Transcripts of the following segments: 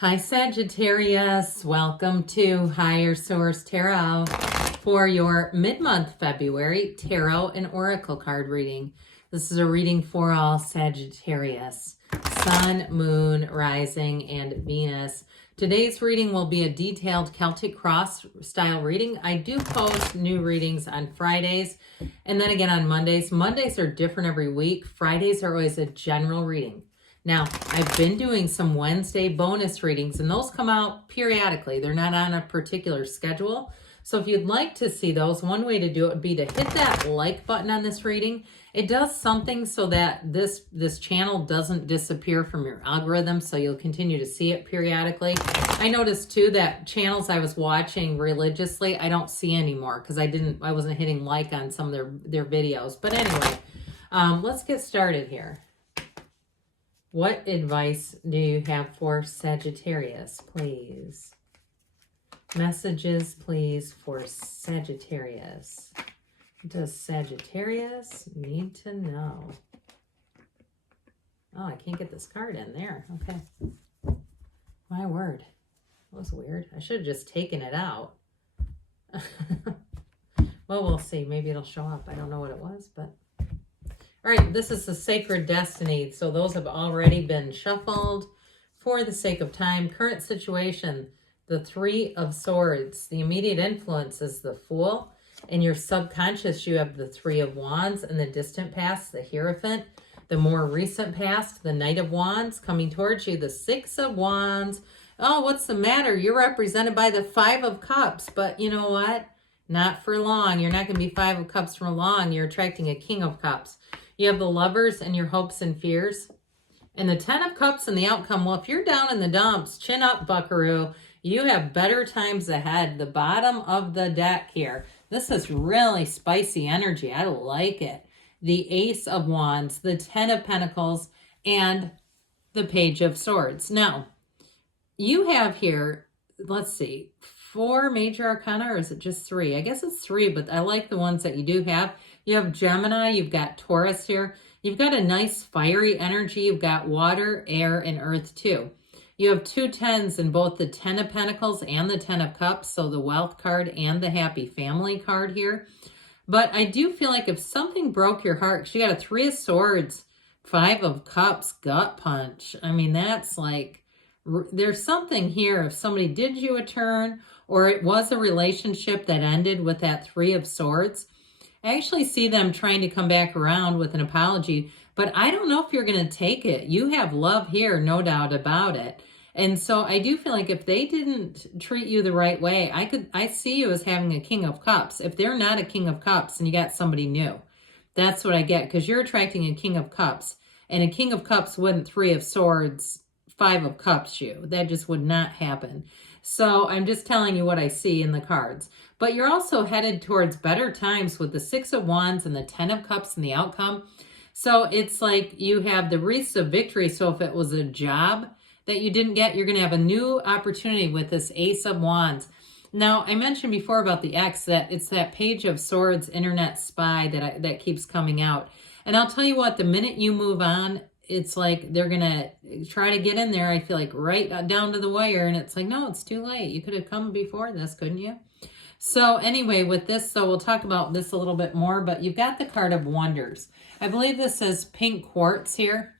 Hi Sagittarius, welcome to Higher Source Tarot for your mid-month February tarot and oracle card reading. This is a reading for all Sagittarius, Sun, Moon, Rising, and Venus. Today's reading will be a detailed Celtic cross style reading. I do post new readings on Fridays and then again on Mondays. Mondays are different every week. Fridays are always a general reading. Now, I've been doing some Wednesday bonus readings, and those come out periodically. They're not on a particular schedule. So if you'd like to see those, one way to do it would be to hit that like button on this reading. It does something so that this channel doesn't disappear from your algorithm, so you'll continue to see it periodically. I noticed too that channels I was watching religiously, I don't see anymore because I wasn't hitting like on some of their videos. But anyway, let's get started here. What advice do you have for Sagittarius, please? Messages, please, for Sagittarius. What does Sagittarius need to know? Oh, I can't get this card in there. Okay. My word. That was weird. I should have just taken it out. Well, we'll see. Maybe it'll show up. I don't know what it was, but... All right, this is the Sacred Destiny. So those have already been shuffled for the sake of time. Current situation, the Three of Swords. The immediate influence is the Fool. In your subconscious, you have the Three of Wands. In the distant past, the Hierophant. The more recent past, the Knight of Wands. Coming towards you, the Six of Wands. Oh, what's the matter? You're represented by the Five of Cups. But you know what? Not for long. You're not going to be Five of Cups for long. You're attracting a King of Cups. You have the Lovers and your hopes and fears. And the Ten of Cups and the outcome. Well, if you're down in the dumps, chin up, buckaroo. You have better times ahead. The bottom of the deck here. This is really spicy energy. I like it. The Ace of Wands, the Ten of Pentacles, and the Page of Swords. Now, you have here, let's see, 4 major arcana, or is it just 3? I guess it's 3, but I like the ones that you do have. You have Gemini, you've got Taurus here. You've got a nice fiery energy. You've got water, air, and earth too. You have 2 tens in both the 10 of Pentacles and the 10 of Cups, so the wealth card and the happy family card here. But I do feel like if something broke your heart, because you got a 3 of Swords, 5 of Cups, gut punch. I mean, that's like, there's something here. If somebody did you a turn, or it was a relationship that ended with that 3 of Swords, I actually see them trying to come back around with an apology, but I don't know if you're going to take it. You have love here, no doubt about it. And so I do feel like if they didn't treat you the right way, I see you as having a King of Cups. If they're not a King of Cups and you got somebody new, that's what I get, because you're attracting a King of Cups, and a King of Cups wouldn't 3 of Swords, 5 of Cups you. That just would not happen. So I'm just telling you what I see in the cards. But you're also headed towards better times with the 6 of Wands and the 10 of Cups and the outcome. So it's like you have the wreaths of victory. So if it was a job that you didn't get, you're going to have a new opportunity with this Ace of Wands. Now, I mentioned before about the X that it's that Page of Swords internet spy that keeps coming out. And I'll tell you what, the minute you move on, it's like they're going to try to get in there, I feel like, right down to the wire. And it's like, no, it's too late. You could have come before this, couldn't you? So anyway, with this, so we'll talk about this a little bit more, but you've got the card of Wonders. I believe this says pink quartz here.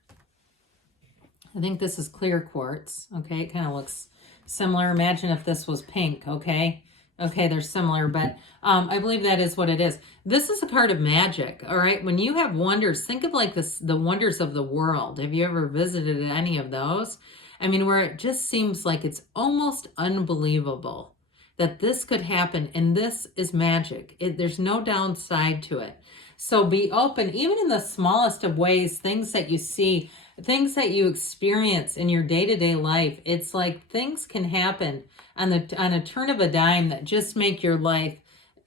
I think this is clear quartz. Okay, it kind of looks similar. Imagine if this was pink, okay? Okay, they're similar, but I believe that is what it is. This is a card of magic, all right? When you have wonders, think of like this, the wonders of the world. Have you ever visited any of those? I mean, where it just seems like it's almost unbelievable that this could happen, and this is magic. There's no downside to it. So be open, even in the smallest of ways, things that you see, things that you experience in your day-to-day life. It's like things can happen on a turn of a dime that just make your life,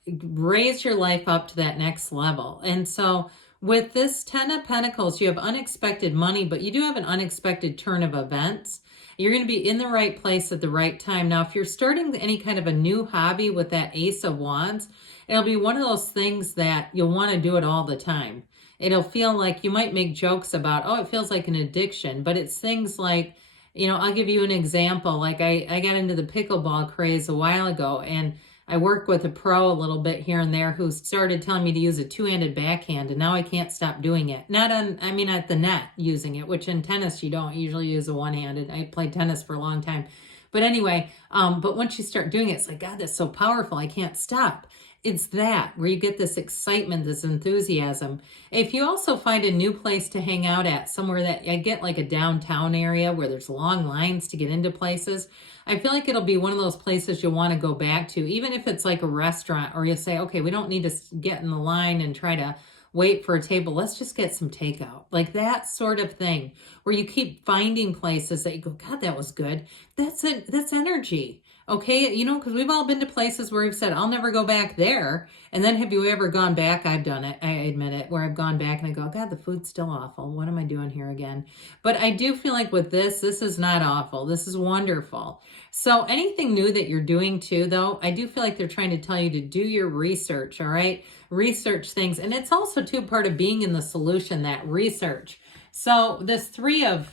raise your life up to that next level. And so with this 10 of Pentacles, you have unexpected money, but you do have an unexpected turn of events. You're going to be in the right place at the right time. Now, if you're starting any kind of a new hobby with that Ace of Wands, it'll be one of those things that you'll want to do it all the time. It'll feel like you might make jokes about, oh, it feels like an addiction, but it's things like You know, I'll give you an example. Like I got into the pickleball craze a while ago, and I worked with a pro a little bit here and there who started telling me to use a two-handed backhand, and now I can't stop doing it. Not on, I mean, at the net using it, which in tennis you don't usually use a one-handed. I played tennis for a long time. But anyway, but once you start doing it, it's like, God, that's so powerful. I can't stop. It's that where you get this excitement, this enthusiasm. If you also find a new place to hang out at, somewhere that I get like a downtown area where there's long lines to get into places, I feel like it'll be one of those places you'll want to go back to, even if it's like a restaurant, or you'll say, okay, we don't need to get in the line and try to wait for a table. Let's just get some takeout. Like that sort of thing where you keep finding places that you go, God, that was good. That's it. That's energy. Okay. You know, because we've all been to places where we've said, I'll never go back there. And then have you ever gone back? I've done it. I admit it, where I've gone back and I go, God, the food's still awful. What am I doing here again? But I do feel like with this is not awful. This is wonderful. So anything new that you're doing too, though, I do feel like they're trying to tell you to do your research. All right. Research things. And it's also too part of being in the solution, that research. So this Three of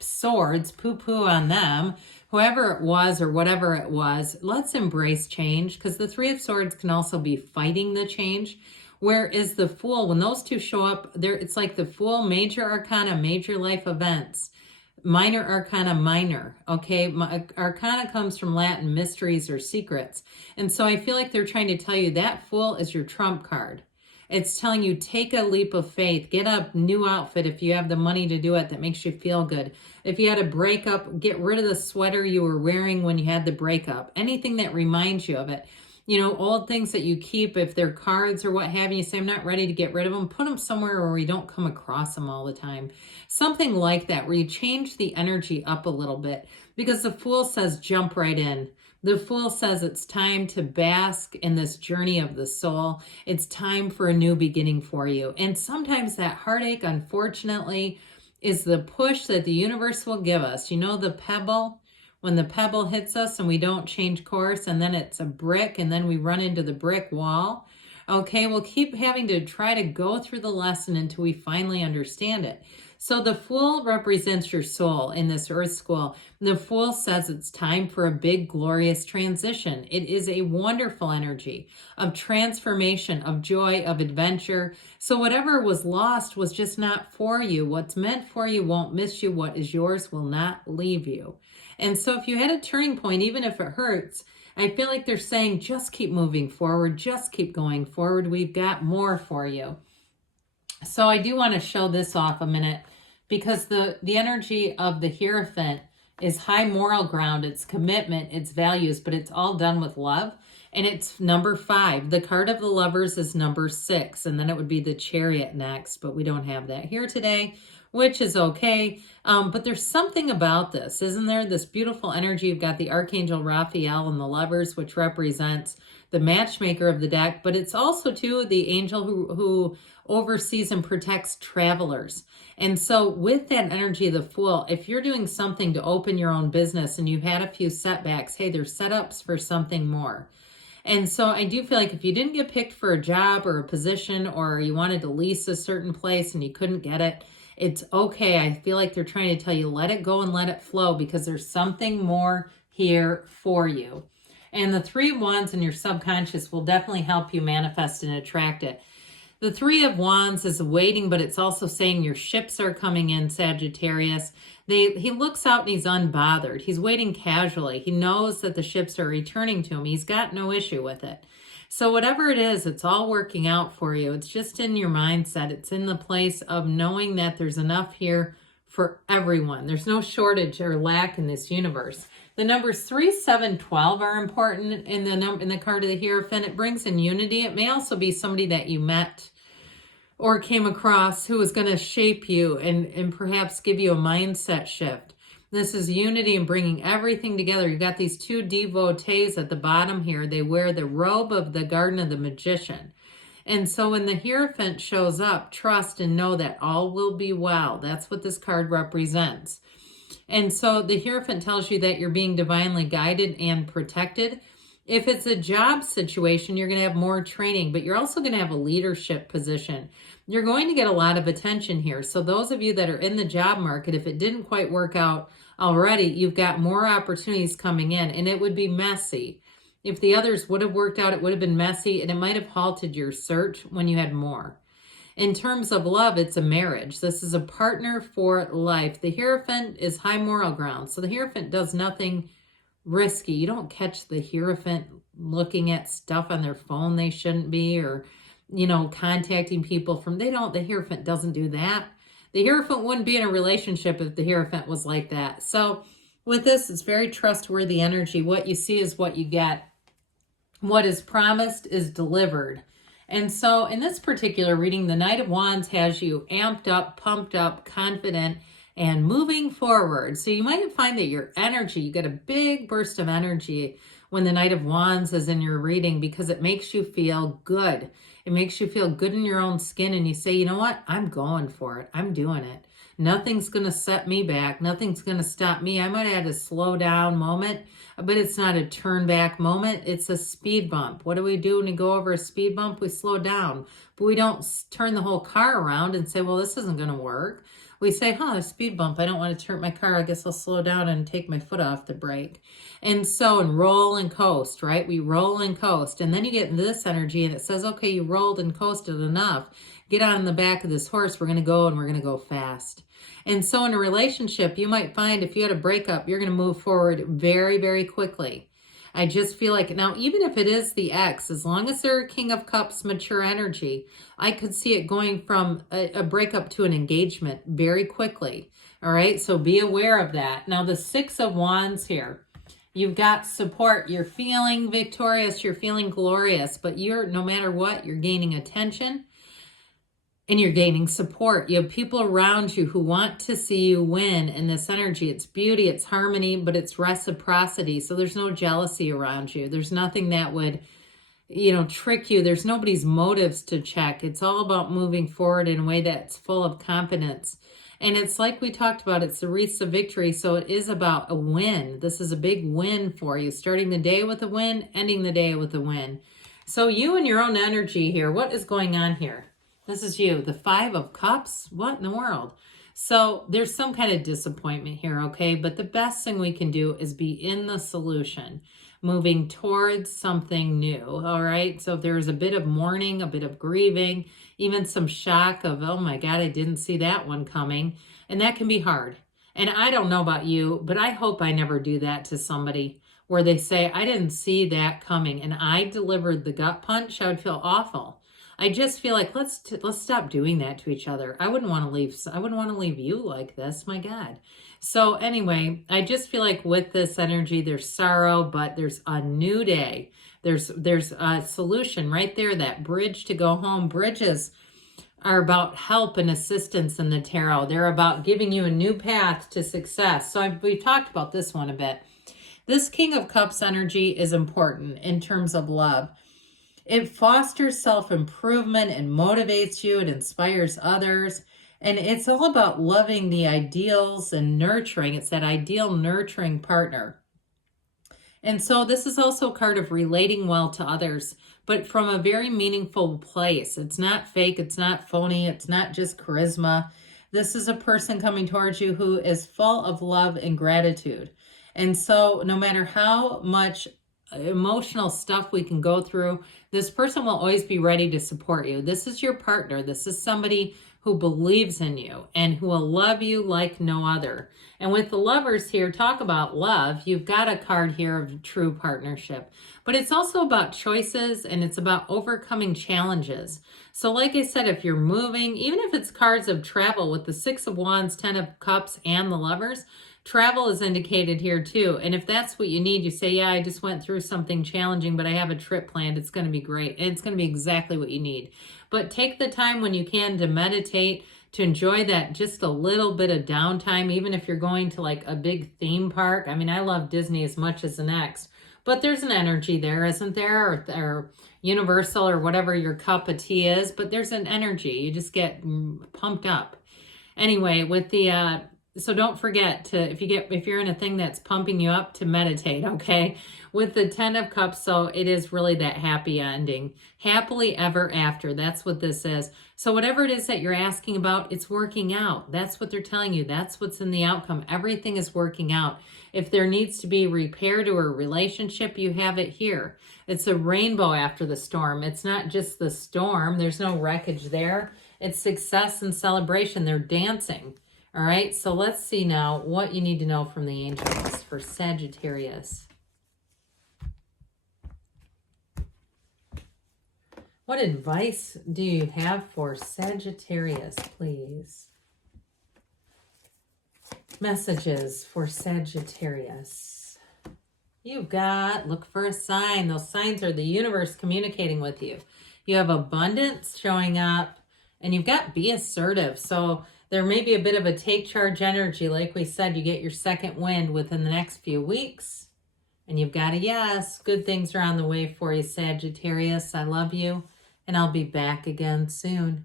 Swords, poo-poo on them, whoever it was or whatever it was, let's embrace change, because the Three of Swords can also be fighting the change. Whereas the Fool, when those two show up, there, it's like the Fool, major arcana, major life events. Minor arcana, minor. Okay, arcana comes from Latin, mysteries or secrets. And so I feel like they're trying to tell you that Fool is your trump card. It's telling you, take a leap of faith, get a new outfit if you have the money to do it that makes you feel good. If you had a breakup, get rid of the sweater you were wearing when you had the breakup. Anything that reminds you of it. You know, old things that you keep, if they're cards or what have you, say, I'm not ready to get rid of them, put them somewhere where you don't come across them all the time. Something like that, where you change the energy up a little bit, because the Fool says, jump right in. The Fool says it's time to bask in this journey of the soul. It's time for a new beginning for you. And sometimes that heartache, unfortunately, is the push that the universe will give us. You know, the pebble, when the pebble hits us and we don't change course, and then it's a brick, and then we run into the brick wall. Okay, we'll keep having to try to go through the lesson until we finally understand it. So the Fool represents your soul in this earth school. The Fool says it's time for a big, glorious transition. It is a wonderful energy of transformation, of joy, of adventure. So whatever was lost was just not for you. What's meant for you won't miss you. What is yours will not leave you. And so if you had a turning point, even if it hurts, I feel like they're saying, just keep moving forward. Just keep going forward. We've got more for you. So I do want to show this off a minute, because the energy of the Hierophant is high moral ground, it's commitment, it's values, but it's all done with love. And it's number 5. The card of the Lovers is number 6. And then it would be the Chariot next, but we don't have that here today, which is okay. But there's something about this, isn't there? This beautiful energy. You've got the Archangel Raphael and the Lovers, which represents the matchmaker of the deck, but it's also too the angel who oversees and protects travelers. And so with that energy of the Fool, if you're doing something to open your own business and you've had a few setbacks, hey, there's setups for something more. And so I do feel like if you didn't get picked for a job or a position, or you wanted to lease a certain place and you couldn't get it, it's okay. I feel like they're trying to tell you, let it go and let it flow, because there's something more here for you. And the 3 of Wands in your subconscious will definitely help you manifest and attract it. The 3 of Wands is waiting, but it's also saying your ships are coming in, Sagittarius. He looks out and he's unbothered. He's waiting casually. He knows that the ships are returning to him. He's got no issue with it. So whatever it is, it's all working out for you. It's just in your mindset. It's in the place of knowing that there's enough here for everyone. There's no shortage or lack in this universe. The numbers 3, 7, 12 are important in the card of the Hierophant. It brings in unity. It may also be somebody that you met or came across who is going to shape you and perhaps give you a mindset shift. This is unity and bringing everything together. You've got these 2 devotees at the bottom here. They wear the robe of the Garden of the Magician. And so when the Hierophant shows up, trust and know that all will be well. That's what this card represents. And so the Hierophant tells you that you're being divinely guided and protected. If it's a job situation, you're going to have more training, but you're also going to have a leadership position. You're going to get a lot of attention here. So those of you that are in the job market, if it didn't quite work out already, you've got more opportunities coming in, and it would be messy. If the others would have worked out, it would have been messy, and it might have halted your search when you had more. In terms of love, it's a marriage. This is a partner for life. The Hierophant is high moral ground. So the Hierophant does nothing risky. You don't catch the Hierophant looking at stuff on their phone they shouldn't be, or, contacting people the Hierophant doesn't do that. The Hierophant wouldn't be in a relationship if the Hierophant was like that. So with this, it's very trustworthy energy. What you see is what you get. What is promised is delivered. And so in this particular reading, the Knight of Wands has you amped up, pumped up, confident, and moving forward. So you might find that your energy, you get a big burst of energy when the Knight of Wands is in your reading, because it makes you feel good. It makes you feel good in your own skin, and you say, you know what? I'm going for it. I'm doing it. Nothing's going to set me back. Nothing's going to stop me. I might have had a slow down moment, but it's not a turn back moment. It's a speed bump. What do we do when we go over a speed bump? We slow down, but we don't turn the whole car around and say, well, this isn't going to work. We say, a speed bump. I don't want to turn my car. I guess I'll slow down and take my foot off the brake. And roll and coast, right? We roll and coast. And then you get this energy and it says, okay, you rolled and coasted enough. Get on the back of this horse. We're going to go, and we're going to go fast. And so in a relationship, you might find if you had a breakup, you're going to move forward very, very quickly. I just feel like, now, even if it is the ex, as long as they're King of Cups, mature energy, I could see it going from a breakup to an engagement very quickly. All right, so be aware of that. Now, the Six of Wands here, you've got support. You're feeling victorious. You're feeling glorious, but no matter what, you're gaining attention. And you're gaining support. You have people around you who want to see you win in this energy. It's beauty, it's harmony, but it's reciprocity. So there's no jealousy around you. There's nothing that would, trick you. There's nobody's motives to check. It's all about moving forward in a way that's full of confidence. And it's like we talked about, it's the wreaths of victory. So it is about a win. This is a big win for you. Starting the day with a win, ending the day with a win. So you and your own energy here, what is going on here? This is you, the Five of Cups. What in the world? So there's some kind of disappointment here, okay? But the best thing we can do is be in the solution, moving towards something new, all right? So if there's a bit of mourning, a bit of grieving, even some shock of, oh my God, I didn't see that one coming. And that can be hard. And I don't know about you, but I hope I never do that to somebody where they say, I didn't see that coming and I delivered the gut punch. I would feel awful. I just feel like let's stop doing that to each other. I wouldn't want to leave you like this. My God. So anyway, I just feel like with this energy, there's sorrow, but there's a new day. There's a solution right there. That bridge to go home. Bridges are about help and assistance in the tarot. They're about giving you a new path to success. So we talked about this one a bit. This King of Cups energy is important in terms of love. It fosters self-improvement and motivates you. It inspires others. And it's all about loving the ideals and nurturing. It's that ideal nurturing partner. And so this is also a card of relating well to others, but from a very meaningful place. It's not fake. It's not phony. It's not just charisma. This is a person coming towards you who is full of love and gratitude. And so no matter how much emotional stuff we can go through, this person will always be ready to support you. This is your partner. This is somebody who believes in you and who will love you like no other. And with the Lovers here, talk about love. You've got a card here of true partnership, but it's also about choices and it's about overcoming challenges. So like I said, if you're moving, even if it's cards of travel with the Six of Wands, 10 of Cups, and the Lovers, travel is indicated here too. And if that's what you need, you say, yeah, I just went through something challenging, but I have a trip planned. It's going to be great. And it's going to be exactly what you need. But take the time when you can to meditate, to enjoy that just a little bit of downtime, even if you're going to like a big theme park. I mean, I love Disney as much as the next, but there's an energy there, isn't there? Or Universal or whatever your cup of tea is, but there's an energy. You just get pumped up. Anyway, with the So don't forget to, if you're in a thing that's pumping you up, to meditate, okay? With the 10 of Cups, so it is really that happy ending. Happily ever after. That's what this is. So whatever it is that you're asking about, it's working out. That's what they're telling you. That's what's in the outcome. Everything is working out. If there needs to be repair to a relationship, you have it here. It's a rainbow after the storm. It's not just the storm. There's no wreckage there. It's success and celebration. They're dancing. All right, so let's see now what you need to know from the angels for Sagittarius. What advice do you have for Sagittarius, please? Messages for Sagittarius. You've got, look for a sign. Those signs are the universe communicating with you. You have abundance showing up, and you've got be assertive. So there may be a bit of a take charge energy. Like we said, you get your second wind within the next few weeks. And you've got a yes. Good things are on the way for you, Sagittarius. I love you. And I'll be back again soon.